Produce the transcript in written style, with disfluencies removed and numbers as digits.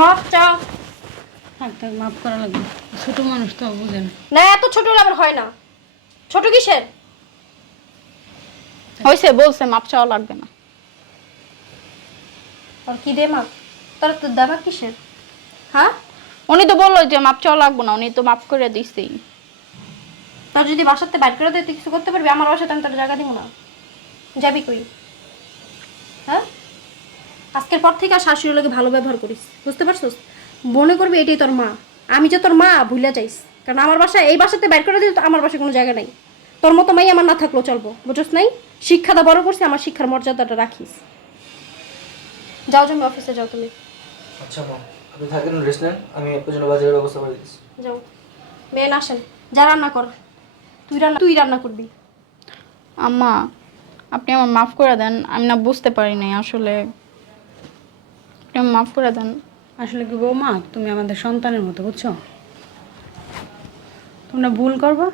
মাফ চাও। থাক থাক, মাফ করা লাগবে, ছোট মানুষ তো বুঝেন। না এত ছোট হলে আবার হয় না। ছোট কিসের? হয়েছে, বলছে মাপ চাওয়া লাগবে না। আর কি দে মাপ? তোর তো দাবা কিসের? হ্যাঁ, উনি তো বললো যে মাপ চাওয়া লাগবে না, উনি তো মাপ করে দিছেই। তোর যদি বাসাতে বাইর করে দেয় তুই কিছু করতে পারবি? আমার বাসাতে আমি তোর জায়গা দিব না। যাবি কই? হ্যাঁ, আজকের পর থেকে আর শাশুড়ির লোকে ভালো ব্যবহার করিস, বুঝতে পারছিস? মনে করবি এটাই তোর মা। আমি যে তোর মা ভুলে যাইস, কারণ আমার বাসায় এই বাসাতে বাইর করে দিলে তো আমার বাসায় কোনো জায়গা নাই। তোর মতো মাই আমার না থাকলেও চলবো, বুঝছ নাই? শিক্ষাটা বড় করছি, আমার শিক্ষার মর্যাদাটা রাখিস। যাও জমি অফিসে যাও তুমি। আচ্ছা মা, আপনি থাকেন, রেস্ট নেন, আমি আপনার জন্য বাজারের ব্যবস্থা করে দিচ্ছি। যাও, মেয়ে না আসেন, যা রান্না কর। তুই রান্না করবি। আম্মা, আপনি আমার মাফ করে দেন, আমি না বুঝতে পারি নাই আসলে, আপনি আমার মাফ করে দেন। আসলে কি বৌমা, তুমি আমাদের সন্তানের মতো, বুঝছো? তোমরা ভুল করবা,